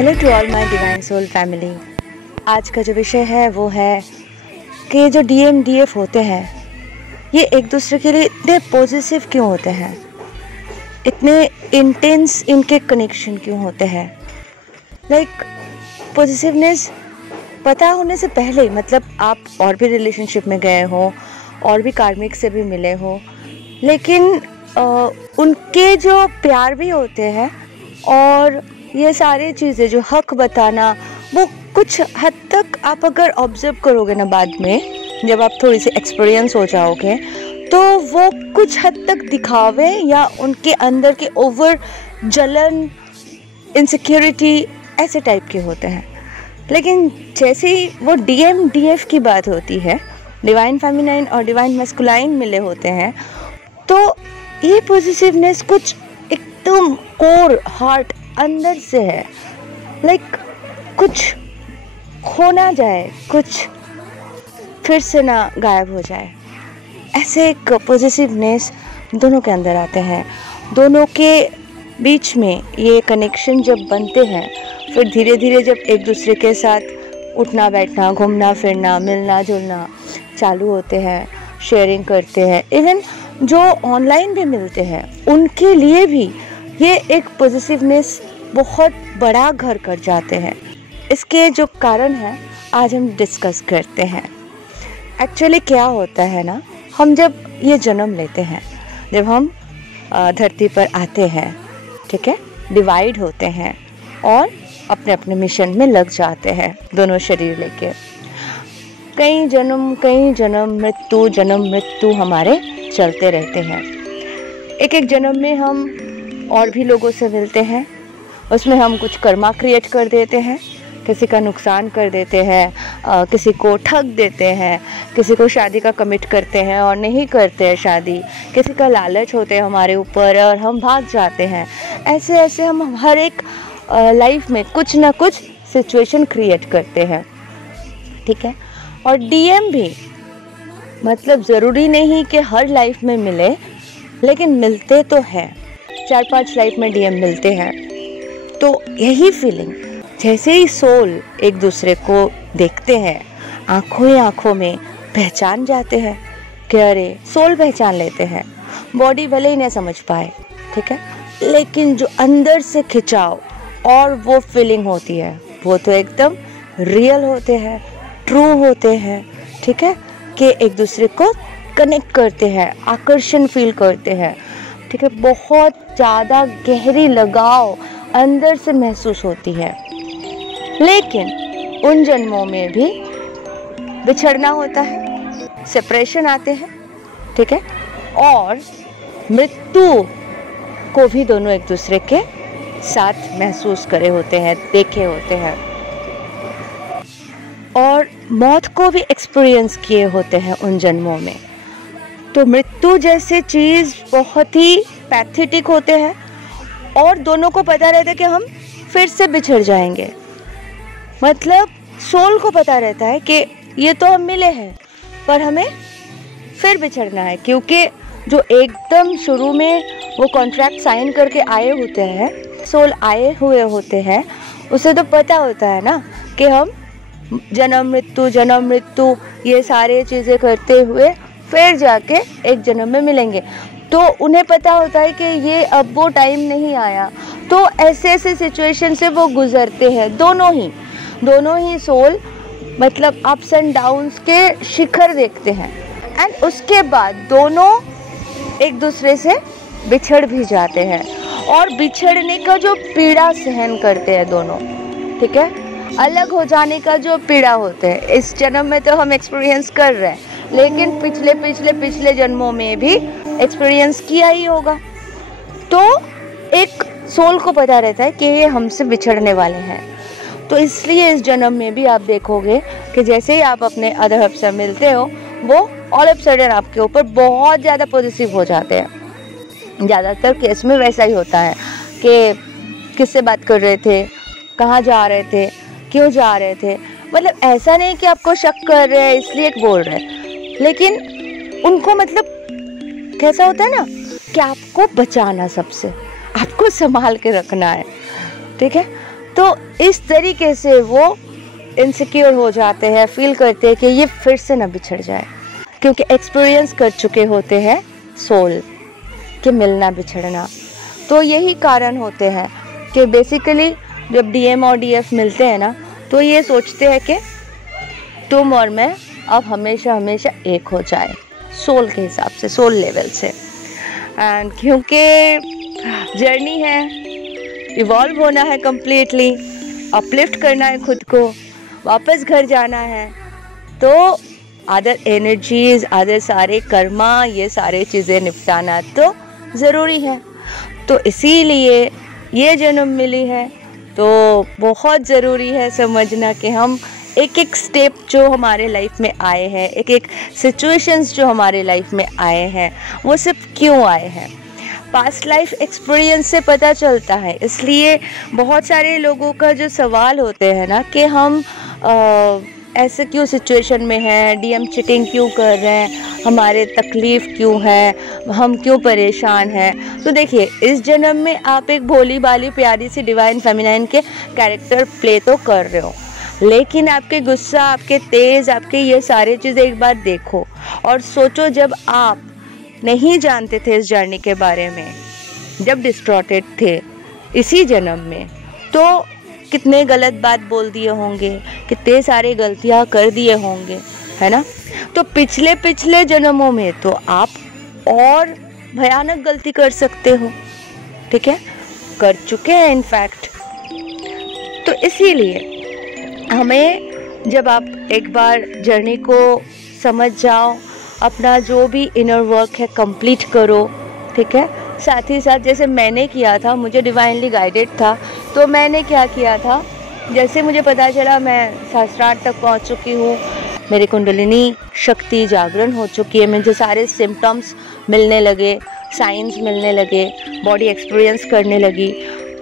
Hello to all my divine soul family. आज का जो विषय है वो है कि जो डीएम डीएफ होते हैं ये एक दूसरे के लिए इतने पॉजिटिव क्यों होते हैं, इतने इंटेंस इनके कनेक्शन क्यों होते हैं। पॉजिटिवनेस पता होने से पहले, मतलब आप और भी रिलेशनशिप में गए हो और भी कार्मिक से भी मिले हो, लेकिन उनके जो प्यार भी होते हैं और ये सारी चीज़ें जो हक बताना, वो कुछ हद तक आप अगर ऑब्जर्व करोगे ना, बाद में जब आप थोड़ी सी एक्सपीरियंस हो जाओगे तो वो कुछ हद तक दिखावे या उनके अंदर के ओवर जलन, इनसिक्योरिटी ऐसे टाइप के होते हैं। लेकिन जैसे ही वो डीएम डीएफ की बात होती है, डिवाइन फेमिनाइन और डिवाइन मैस्कुलाइन मिले होते हैं, तो ये पॉजिटिवनेस कुछ एकदम कोर हार्ट अंदर से है। कुछ खो ना जाए, कुछ फिर से ना गायब हो जाए, ऐसे एक पॉजिटिवनेस दोनों के अंदर आते हैं। दोनों के बीच में ये कनेक्शन जब बनते हैं, फिर धीरे धीरे जब एक दूसरे के साथ उठना बैठना, घूमना फिरना, मिलना जुलना चालू होते हैं, शेयरिंग करते हैं, इवन जो ऑनलाइन भी मिलते हैं उनके लिए भी ये एक पॉजिटिवनेस बहुत बड़ा घर कर जाते हैं। इसके जो कारण हैं आज हम डिस्कस करते हैं। एक्चुअली क्या होता है ना, हम जब ये जन्म लेते हैं, जब हम धरती पर आते हैं, ठीक है, डिवाइड होते हैं और अपने अपने मिशन में लग जाते हैं, दोनों शरीर लेके। कई जन्म मृत्यु हमारे चलते रहते हैं। एक एक जन्म में हम और भी लोगों से मिलते हैं, उसमें हम कुछ कर्मा क्रिएट कर देते हैं, किसी का नुकसान कर देते हैं, किसी को ठग देते हैं, किसी को शादी का कमिट करते हैं और नहीं करते हैं शादी, किसी का लालच होते हैं हमारे ऊपर और हम भाग जाते हैं। ऐसे ऐसे हम हर एक लाइफ में कुछ ना कुछ सिचुएशन क्रिएट करते हैं, ठीक है। और डीएम भी, मतलब ज़रूरी नहीं कि हर लाइफ में मिले, लेकिन मिलते तो हैं, 4-5 लाइफ में डीएम मिलते हैं। तो यही फीलिंग, जैसे ही सोल एक दूसरे को देखते हैं, आँखों ही आँखों में पहचान जाते हैं कि अरे, सोल पहचान लेते हैं। बॉडी भले ही नहीं समझ पाए, ठीक है, लेकिन जो अंदर से खिंचाव और वो फीलिंग होती है वो तो एकदम रियल होते हैं, ट्रू होते हैं, ठीक है, कि एक दूसरे को कनेक्ट करते हैं, आकर्षण फील करते हैं, ठीक है, बहुत ज़्यादा गहरी लगाव अंदर से महसूस होती है। लेकिन उन जन्मों में भी बिछड़ना होता है, सेपरेशन आते हैं, ठीक है, और मृत्यु को भी दोनों एक दूसरे के साथ महसूस करे होते हैं, देखे होते हैं, और मौत को भी एक्सपीरियंस किए होते हैं उन जन्मों में। तो मृत्यु जैसे चीज़ बहुत ही पैथेटिक होते हैं और दोनों को पता रहता है कि हम फिर से बिछड़ जाएंगे। मतलब सोल को पता रहता है कि ये तो हम मिले हैं पर हमें फिर बिछड़ना है, क्योंकि जो एकदम शुरू में वो कॉन्ट्रैक्ट साइन करके आए होते हैं, सोल आए हुए होते हैं, उसे तो पता होता है ना कि हम जन्म मृत्यु ये सारे चीज़ें करते हुए फिर जाके एक जन्म में मिलेंगे। तो उन्हें पता होता है कि ये अब वो टाइम नहीं आया। तो ऐसे ऐसे सिचुएशन से वो गुजरते हैं, दोनों ही सोल, मतलब अप्स एंड डाउन्स के शिखर देखते हैं। एंड उसके बाद दोनों एक दूसरे से बिछड़ भी जाते हैं और बिछड़ने का जो पीड़ा सहन करते हैं दोनों, ठीक है, अलग हो जाने का जो पीड़ा होते हैं, इस जन्म में तो हम एक्सपीरियंस कर रहे हैं, लेकिन पिछले जन्मों में भी एक्सपीरियंस किया ही होगा। तो एक सोल को पता रहता है कि ये हमसे बिछड़ने वाले हैं। तो इसलिए इस जन्म में भी आप देखोगे कि जैसे ही आप अपने अदर हाफ से मिलते हो, वो ऑल ऑफ सडन आपके ऊपर बहुत ज़्यादा पॉजिटिव हो जाते हैं। ज़्यादातर केस में वैसा ही होता है कि किससे बात कर रहे थे, कहाँ जा रहे थे, क्यों जा रहे थे। मतलब ऐसा नहीं कि आपको शक कर रहे हैं इसलिए बोल रहे हैं, लेकिन उनको मतलब कैसा होता है ना कि आपको बचाना, सबसे आपको संभाल के रखना है, ठीक है। तो इस तरीके से वो इनसिक्योर हो जाते हैं, फील करते हैं कि ये फिर से ना बिछड़ जाए, क्योंकि एक्सपीरियंस कर चुके होते हैं सोल के मिलना बिछड़ना। तो यही कारण होते हैं कि बेसिकली जब डीएम और डीएफ मिलते हैं ना, तो ये सोचते हैं कि तुम और मैं अब हमेशा हमेशा एक हो जाए, सोल के हिसाब से, सोल लेवल से। एंड क्योंकि जर्नी है, इवॉल्व होना है कम्प्लीटली, अपलिफ्ट करना है खुद को, वापस घर जाना है, तो अदर एनर्जीज, अदर सारे कर्मा, ये सारे चीज़ें निपटाना तो ज़रूरी है। तो इसीलिए ये जन्म मिली है, तो बहुत ज़रूरी है समझना कि हम एक एक स्टेप जो हमारे लाइफ में आए हैं, एक एक सिचुएशंस जो हमारे लाइफ में आए हैं, वो सब क्यों आए हैं, पास्ट लाइफ एक्सपीरियंस से पता चलता है। इसलिए बहुत सारे लोगों का जो सवाल होते हैं ना कि हम ऐसे क्यों सिचुएशन में हैं, डीएम चीटिंग क्यों कर रहे हैं, हमारे तकलीफ़ क्यों है, हम क्यों परेशान हैं। तो देखिए, इस जन्म में आप एक भोली भाली प्यारी सी डिवाइन फेमिनाइन के कैरेक्टर प्ले तो कर रहे हो, लेकिन आपके गुस्सा, आपके तेज़, आपके ये सारे चीज़ें एक बार देखो और सोचो, जब आप नहीं जानते थे इस जर्नी के बारे में, जब डिस्ट्रॉटेड थे इसी जन्म में, तो कितने गलत बात बोल दिए होंगे, कितने सारे गलतियां कर दिए होंगे, है ना। तो पिछले जन्मों में तो आप और भयानक गलती कर सकते हो, ठीक है, कर चुके हैं इनफैक्ट। तो इसीलिए हमें, जब आप एक बार जर्नी को समझ जाओ, अपना जो भी इनर वर्क है कंप्लीट करो, ठीक है, साथ ही साथ जैसे मैंने किया था, मुझे डिवाइनली गाइडेड था, तो मैंने क्या किया था, जैसे मुझे पता चला मैं सहस्त्रार्थ तक पहुंच चुकी हूँ, मेरी कुंडलिनी शक्ति जागरण हो चुकी है, मुझे सारे सिम्टम्स मिलने लगे, साइंस मिलने लगे, बॉडी एक्सपीरियंस करने लगी,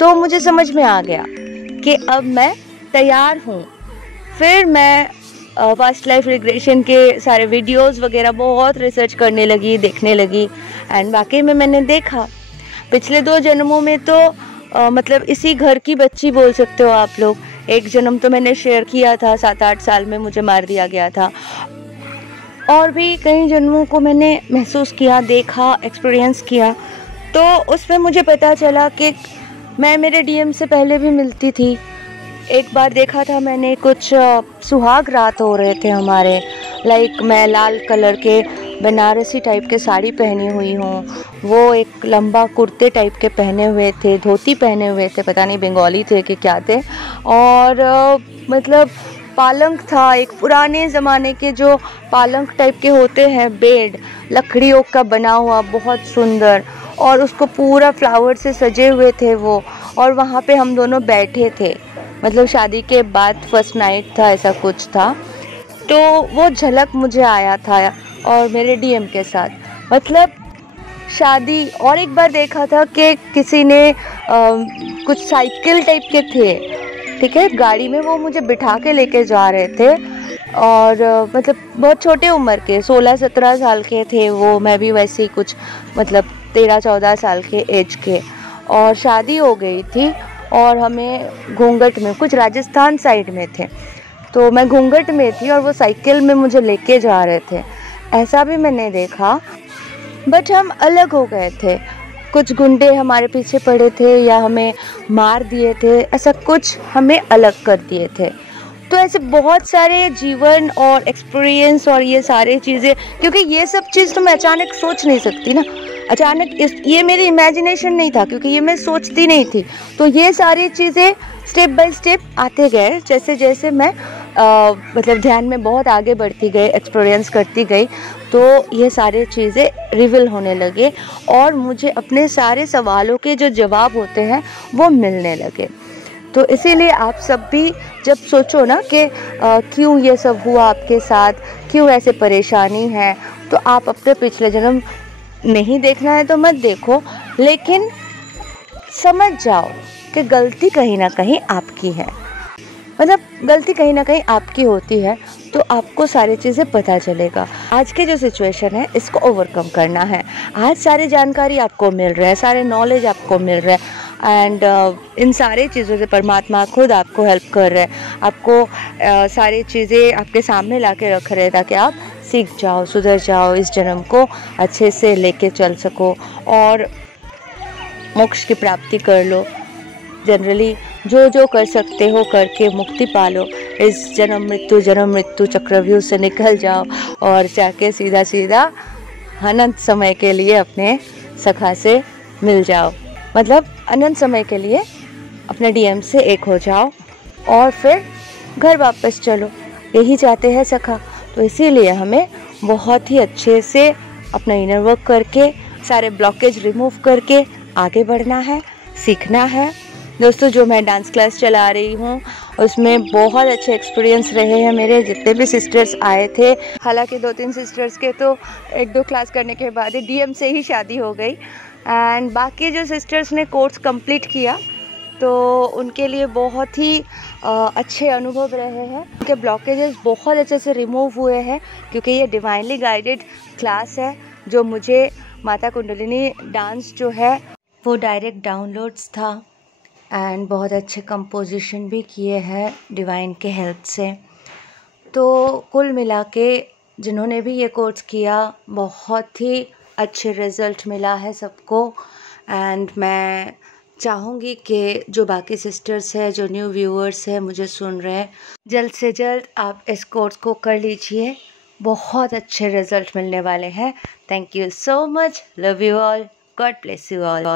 तो मुझे समझ में आ गया कि अब मैं तैयार हूँ। फिर मैं पास्ट लाइफ रिग्रेशन के सारे वीडियोस वगैरह बहुत रिसर्च करने लगी, देखने लगी, एंड वाकई में मैंने देखा पिछले 2 जन्मों में तो मतलब इसी घर की बच्ची बोल सकते हो आप लोग। एक जन्म तो मैंने शेयर किया था, 7-8 साल में मुझे मार दिया गया था, और भी कई जन्मों को मैंने महसूस किया, देखा, एक्सपीरियंस किया। तो उसमें मुझे पता चला कि मैं मेरे डीएम से पहले भी मिलती थी। एक बार देखा था मैंने, कुछ सुहाग रात हो रहे थे हमारे, लाइक मैं लाल कलर के बनारसी टाइप के साड़ी पहनी हुई हूँ, वो एक लंबा कुर्ते टाइप के पहने हुए थे, धोती पहने हुए थे, पता नहीं बंगाली थे कि क्या थे, और मतलब पालंक था, एक पुराने ज़माने के जो पालंक टाइप के होते हैं, बेड लकड़ियों का बना हुआ, बहुत सुंदर, और उसको पूरा फ्लावर से सजे हुए थे वो, और वहाँ पे हम दोनों बैठे थे, मतलब शादी के बाद फर्स्ट नाइट था, ऐसा कुछ था। तो वो झलक मुझे आया था और मेरे डीएम के साथ, मतलब शादी। और एक बार देखा था कि किसी ने कुछ साइकिल टाइप के थे, ठीक है, गाड़ी में वो मुझे बिठा के लेके जा रहे थे, और मतलब बहुत छोटे उम्र के, 16-17 साल के थे वो, मैं भी वैसे ही कुछ मतलब 13-14 साल के एज के, और शादी हो गई थी, और हमें घूंघट में, कुछ राजस्थान साइड में थे, तो मैं घूंघट में थी और वो साइकिल में मुझे लेके जा रहे थे। ऐसा भी मैंने देखा, बट हम अलग हो गए थे, कुछ गुंडे हमारे पीछे पड़े थे या हमें मार दिए थे, ऐसा कुछ हमें अलग कर दिए थे। तो ऐसे बहुत सारे जीवन और एक्सपीरियंस और ये सारे चीज़ें, क्योंकि ये सब चीज़ तो मैं अचानक सोच नहीं सकती ना, अचानक ये मेरी इमेजिनेशन नहीं था, क्योंकि ये मैं सोचती नहीं थी। तो ये सारी चीज़ें स्टेप बाय स्टेप आते गए, जैसे जैसे मैं मतलब ध्यान में बहुत आगे बढ़ती गई, एक्सपीरियंस करती गई, तो ये सारी चीज़ें रिवील होने लगे, और मुझे अपने सारे सवालों के जो जवाब होते हैं वो मिलने लगे। तो इसीलिए आप सब भी जब सोचो ना कि क्यों ये सब हुआ आपके साथ, क्यों ऐसे परेशानी है, तो आप अपने पिछले जन्म नहीं देखना है तो मत देखो, लेकिन समझ जाओ कि गलती कहीं ना कहीं आपकी है, मतलब गलती कहीं ना कहीं आपकी होती है, तो आपको सारी चीज़ें पता चलेगा। आज के जो सिचुएशन है इसको ओवरकम करना है। आज सारी जानकारी आपको मिल रहा है, सारे नॉलेज आपको मिल रहा है, एंड इन सारी चीज़ों से परमात्मा खुद आपको हेल्प कर रहे हैं, आपको सारी चीज़ें आपके सामने ला के रख रहे हैं ताकि आप सीख जाओ, सुधर जाओ, इस जन्म को अच्छे से लेके चल सको और मोक्ष की प्राप्ति कर लो। जनरली जो जो कर सकते हो करके मुक्ति पालो, इस जन्म मृत्यु चक्रव्यूह से निकल जाओ और जाके सीधा सीधा अनंत समय के लिए अपने सखा से मिल जाओ, मतलब अनंत समय के लिए अपने डीएम से एक हो जाओ और फिर घर वापस चलो, यही चाहते हैं सखा। तो इसीलिए हमें बहुत ही अच्छे से अपना इनर वर्क करके सारे ब्लॉकेज रिमूव करके आगे बढ़ना है, सीखना है। दोस्तों, जो मैं डांस क्लास चला रही हूँ उसमें बहुत अच्छे एक्सपीरियंस रहे हैं मेरे। जितने भी सिस्टर्स आए थे, हालांकि 2-3 सिस्टर्स के तो 1-2 क्लास करने के बाद ही डीएम से ही शादी हो गई, एंड बाकी जो सिस्टर्स ने कोर्स कंप्लीट किया तो उनके लिए बहुत ही अच्छे अनुभव रहे हैं। उनके ब्लॉकेजेस बहुत अच्छे से रिमूव हुए हैं क्योंकि ये डिवाइनली गाइडेड क्लास है। जो मुझे माता कुंडलिनी डांस जो है वो डायरेक्ट डाउनलोड्स था एंड बहुत अच्छे कंपोजिशन भी किए हैं डिवाइन के हेल्प से। तो कुल मिला के जिन्होंने भी ये कोर्स किया बहुत ही अच्छे रिज़ल्ट मिला है सबको। एंड मैं चाहूँगी कि जो बाकी सिस्टर्स हैं, जो न्यू व्यूअर्स हैं, मुझे सुन रहे हैं, जल्द से जल्द आप इस कोर्स को कर लीजिए, बहुत अच्छे रिज़ल्ट मिलने वाले हैं। Thank you so much, love you all, God bless you all.